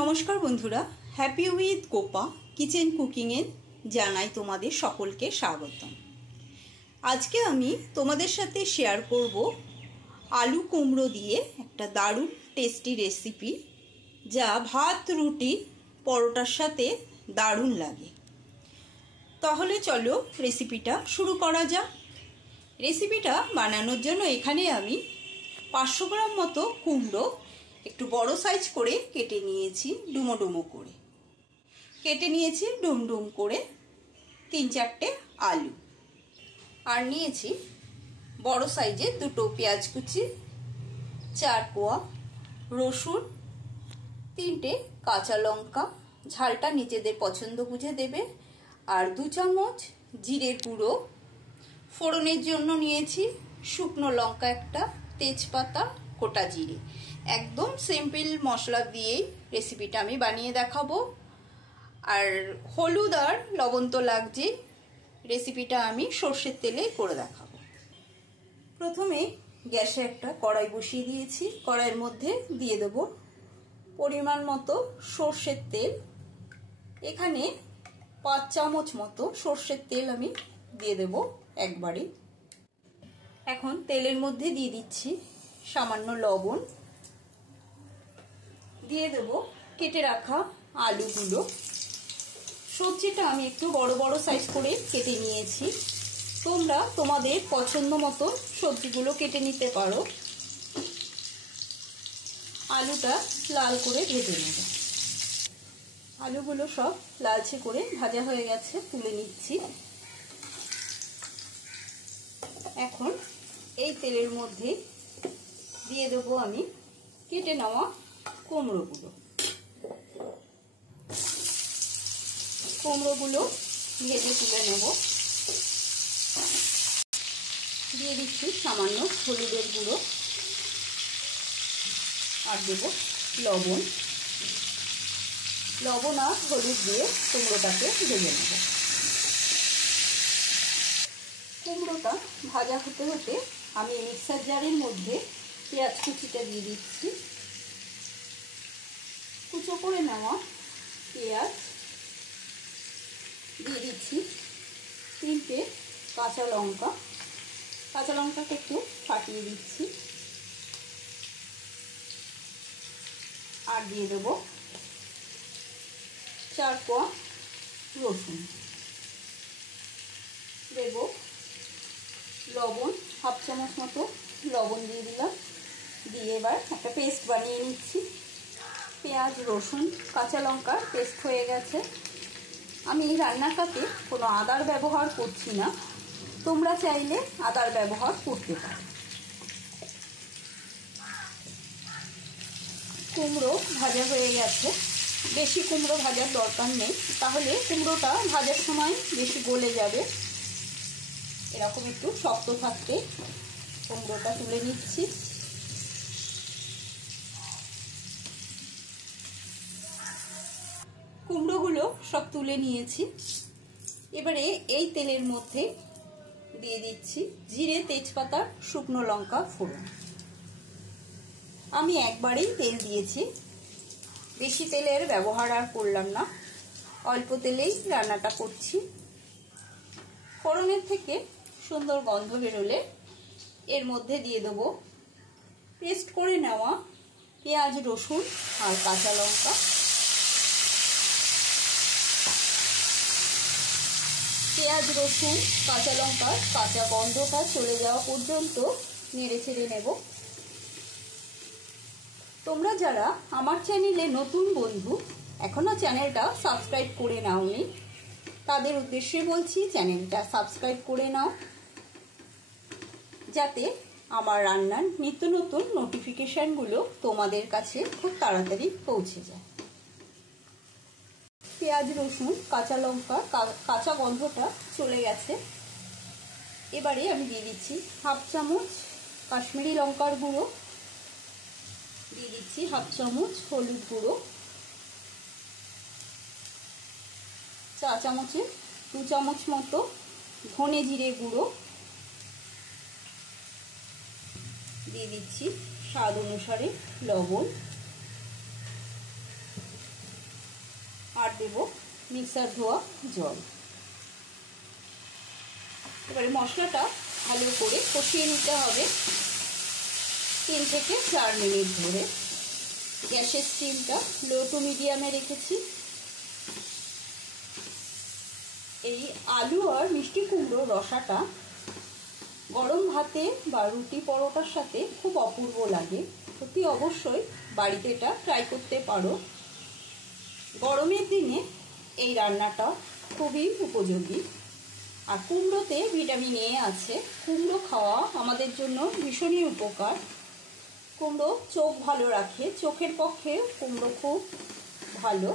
নমস্কার বন্ধুরা, happy with Gopa kitchen কুকিংয়ে জানাই তোমাদের সকলকে স্বাগতম। আজকে আমি তোমাদের সাথে শেয়ার করব আলু কুমড়ো দিয়ে একটা দারুণ টেস্টি রেসিপি, যা ভাত, রুটি, পরোটার সাথে দারুণ লাগে। তাহলে চলো রেসিপিটা শুরু করা যাক। রেসিপিটা বানানোর জন্য এখানে আমি 500 গ্রাম মতো কুমড়ো একটু বড় সাইজ করে কেটে নিয়েছি, ডুমো ডুমো করে কেটে নিয়েছি, ডুম করে 3-4টে আলু, আর নিয়েছি বড় সাইজের 2টো পেঁয়াজ কুচি, 4 কোয়া রসুন, 3টে কাঁচা লঙ্কা, ঝালটা নিজেদের পছন্দ বুঝে দেবে, আর 2 চামচ জিরের গুঁড়ো। ফোড়নের জন্য নিয়েছি শুকনো লঙ্কা একটা, তেজপাতা, গোটা জিরে। একদম সিম্পল মশলা দিয়েই রেসিপিটা আমি বানিয়ে দেখাবো। আর হলুদ আর লবণ তো লাগছে, রেসিপিটা আমি সর্ষের তেলে করে দেখাবো। প্রথমে গ্যাসে একটা কড়াই বসিয়ে দিয়েছি, কড়াইয়ের মধ্যে দিয়ে দেব পরিমাণ মতো সর্ষের তেল। এখানে 5 চামচ মতো সর্ষের তেল আমি দিয়ে দেব একবারে। এখন তেলের মধ্যে দিয়ে দিচ্ছি সামান্য লবণ, দিয়ে দেব কেটে রাখা আলুগুলো। সবজিটা আমি একটু বড় বড় সাইজ করে কেটে নিয়েছি, তোমরা তোমাদের পছন্দ মতো সবজিগুলো কেটে নিতে পারো। আলুটা লাল করে ভেজে নেব। আলুগুলো সব লালচে করে ভাজা হয়ে গেছে, তুলে নিচ্ছি। এখন এই তেলের মধ্যে দিয়ে দেবো আমি কেটে নেওয়া কুমড়োগুলো। কুমড়োগুলো ভেজে তুলে নেব। দিয়ে দিচ্ছি সামান্য হলুদের গুঁড়ো, আর দেব লবণ। লবণ আর হলুদ দিয়ে কুমড়োটাকে ভেজে নেব। কুমড়োটা ভাজা হতে হতে আমি মিক্সার জারের মধ্যে পেঁয়াজ কুচিটা দিয়ে দিচ্ছি। কুচো করে নেওয়া পেঁয়াজ দিয়ে দিচ্ছি, 3টে কাঁচা লঙ্কা, কাঁচা লঙ্কাকে একটু ফাটিয়ে দিচ্ছি, আর দিয়ে দেবো 4 কোয়া রসুন। দেব লবণ, 1/2 চামচ মতো লবণ দিয়ে দিলাম। দিয়ে এবার একটা পেস্ট বানিয়ে নিচ্ছি। পেঁয়াজ, রসুন, কাঁচা লঙ্কা পেস্ট হয়ে গেছে। আমি রান্নাটাতে কোনো আদার ব্যবহার করছি না, তোমরা চাইলে আদার ব্যবহার করতে পারো। কুমড়ো ভাজা হয়ে গেছে, বেশি কুমড়ো ভাজার দরকার নেই, তাহলে কুমড়োটা ভাজার সময় বেশি গলে যাবে। এরকম একটু শক্ত থাকতে কুমড়োটা তুলে নিচ্ছি। কুমড়োগুলো সব তুলে নিয়েছি। এবারে এই তেলের মধ্যে দিয়ে দিচ্ছি জিরে, তেজপাতা, শুকনো লঙ্কা ফোড়ন। আমি একবারেই তেল দিয়েছি, বেশি তেলের ব্যবহার আর করলাম না, অল্প তেলেই রান্নাটা করছি। ফোড়নের থেকে সুন্দর গন্ধ বেরোলে এর মধ্যে দিয়ে দেবো পেস্ট করে নেওয়া পেঁয়াজ, রসুন আর কাঁচা লঙ্কা। পেঁয়াজ, রসুন, কাঁচা লঙ্কার কাঁচা গন্ধটা চলে যাওয়া পর্যন্ত নেড়ে ছেড়ে নেব। তোমরা যারা আমার চ্যানেলে নতুন বন্ধু, এখনো চ্যানেলটা সাবস্ক্রাইব করে নাওনি, তাদের উদ্দেশ্যে বলছি চ্যানেলটা সাবস্ক্রাইব করে নাও, যাতে আমার রান্নার নিত্য নতুন নোটিফিকেশনগুলো তোমাদের কাছে খুব তাড়াতাড়ি পৌঁছে যায়। পেঁয়াজ, রসুন, কাঁচা লঙ্কা কাঁচা গন্ধটা চলে গেছে। এবারে আমি দিয়ে দিচ্ছি 1/2 চামচ কাশ্মীরি লঙ্কার গুঁড়ো, দিয়ে দিচ্ছি 1/2 চামচ হলুদ গুঁড়ো, 4 চামচে 2 চামচ মতো ধনে জিরে গুঁড়ো, দিয়ে দিচ্ছি স্বাদ অনুসারে লবণ, দেব মিক্সার ধোয়া জল। এবারে মশলাটা ভালো করে কষিয়ে নিতে হবে 3 থেকে 4 মিনিট ধরে। গ্যাসের স্টিমটা লো টু মিডিয়ামে রেখেছি। এই আলু আর মিষ্টি কুমড়োর রসাটা গরম ভাতে বা রুটি পরোটার সাথে খুব অপূর্ব লাগে। অতি অবশ্যই বাড়িতে এটা ট্রাই করতে পারো। গরমের দিনে এই রান্নাটা খুবই উপযোগী। আর কুমড়োতে ভিটামিন এ আছে। কুমড়ো খাওয়া আমাদের জন্য ভীষণই উপকার। কুমড়ো চোখ ভালো রাখে, চোখের পক্ষে কুমড়ো খুব ভালো।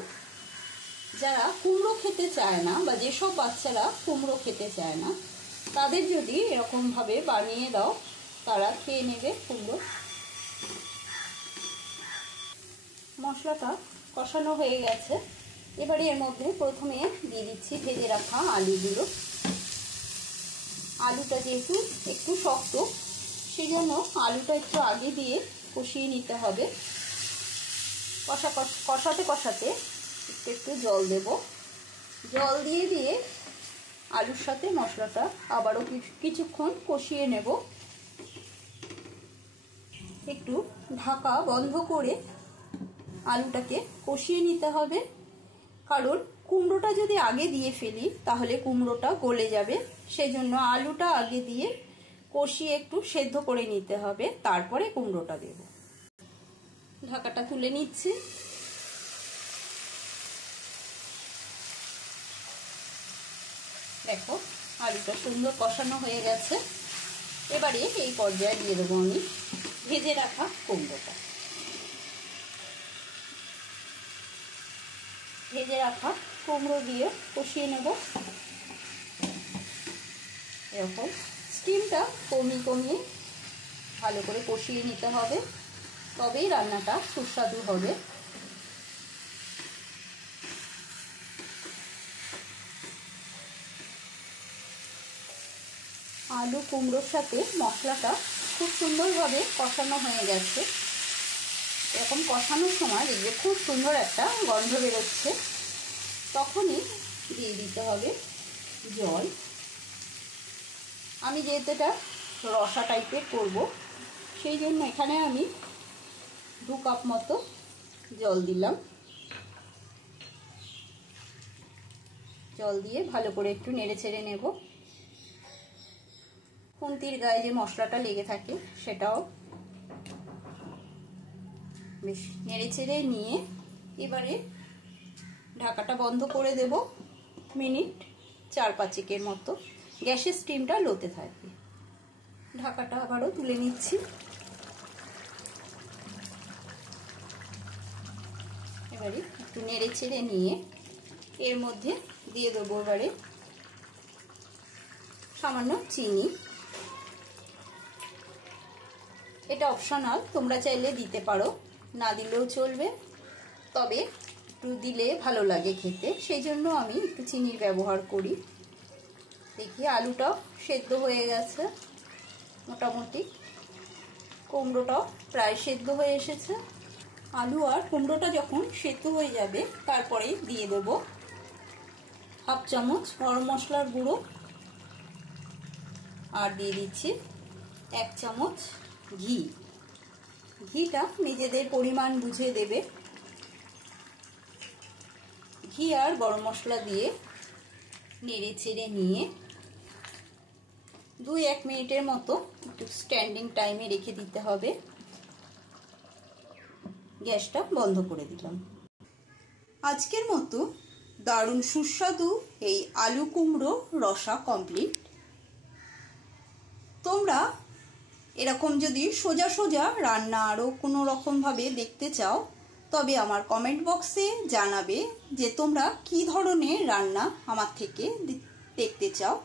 যারা কুমড়ো খেতে চায় না বা যেসব বাচ্চারা কুমড়ো খেতে চায় না তাদের যদি এরকমভাবে বানিয়ে দাও তারা খেয়ে নেবে কুমড়ো। মশলাটা কষানো হয়ে গেছে। এবারে এর মধ্যে প্রথমে দিয়ে দিচ্ছি ভেজে রাখা আলুগুলো। আলুটা যেহেতু একটু শক্ত সেই জন্য আলুটা একটু আগে দিয়ে কষিয়ে নিতে হবে। কষাতে কষাতে একটু জল দেব। জল দিয়ে আলুর সাথে মশলাটা আবারও কিছুক্ষণ কষিয়ে নেব। একটু ঢাকা বন্ধ করে আলুটাকে কষিয়ে নিতে হবে, কারণ কুমড়োটা যদি আগে দিয়ে ফেলি তাহলে কুমড়োটা গলে যাবে। সেই জন্য আলুটা আগে দিয়ে কষিয়ে একটু সেদ্ধ করে নিতে হবে, তারপরে কুমড়োটা দেব। ঢাকাটা তুলে নিচ্ছি। দেখো আলুটা সুন্দর কষানো হয়ে গেছে। এবারে এই পর্যায়ে দিয়ে দেবো আমি ভেজে রাখা কুমড়োটা। ভেজে রাখা কুমড়ো দিয়ে কষিয়ে নেব। এরকম স্টিমটা কমিয়ে ভালো করে কষিয়ে নিতে হবে, তবেই রান্নাটা সুস্বাদু হবে। আলু কুমড়োর সাথে মশলাটা খুব সুন্দরভাবে কষানো হয়ে গেছে। এরকম কষানোর সময় দেখবে খুব সুন্দর একটা গন্ধ বেরোচ্ছে। তখনই দিয়ে দিতে হবে জল। আমি যেহেতু এটা রসা টাইপের করব সেই জন্য এখানে আমি 2 কাপ মতো জল দিলাম। জল দিয়ে ভালো করে একটু নেড়ে চেড়ে নেব। খুন্তির গায়ে যে মশলাটা লেগে থাকে সেটাও বেশ নেড়ে চেড়ে নিয়ে এবারে ঢাকাটা বন্ধ করে দেব মিনিট 4-5 মতো। গ্যাসের স্টিমটা লোতে থাকবে। ঢাকাটা আবারও তুলে নিচ্ছি। এবারে একটু নেড়ে চেড়ে নিয়ে এর মধ্যে দিয়ে দেবো এবারে সামান্য চিনি। এটা অপশনাল, তোমরা চাইলে দিতে পারো, না দিলেও চলবে, তবে একটু দিলে ভালো লাগে খেতে, সেই জন্য আমি একটু চিনির ব্যবহার করি। দেখি আলুটাও সেদ্ধ হয়ে গেছে মোটামুটি। কুমড়োটাও প্রায় সেদ্ধ হয়ে এসেছে। আলু আর কুমড়োটা যখন সেদ্ধ হয়ে যাবে তারপরে দিয়ে দেব 1/2 চামচ গরম মশলার গুঁড়ো আর দিয়ে দিচ্ছি 1 চামচ ঘি। ঘিটা নিজেদের পরিমাণ বুঝে দেবে। ঘি আর গরম মশলা দিয়ে নেড়ে চেড়ে নিয়ে 2-1 মিনিটের মতো একটু স্ট্যান্ডিং টাইমে রেখে দিতে হবে। গ্যাসটা বন্ধ করে দিলাম। আজকের মতো দারুণ সুস্বাদু এই আলু কুমড়ো রসা কমপ্লিট। তোমরা এরকম যদি সোজা সোজা রান্না আরও কোনো রকমভাবে দেখতে চাও তবে আমার কমেন্ট বক্সে জানাবে যে তোমরা কি ধরনের রান্না আমার থেকে দেখতে চাও।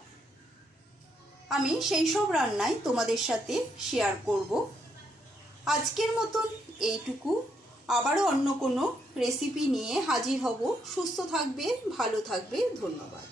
আমি সেই সব রান্নাই তোমাদের সাথে শেয়ার করব। আজকের মতন এইটুকু। আবারও অন্য কোনো রেসিপি নিয়ে হাজির হব। সুস্থ থাকবে, ভালো থাকবে। ধন্যবাদ।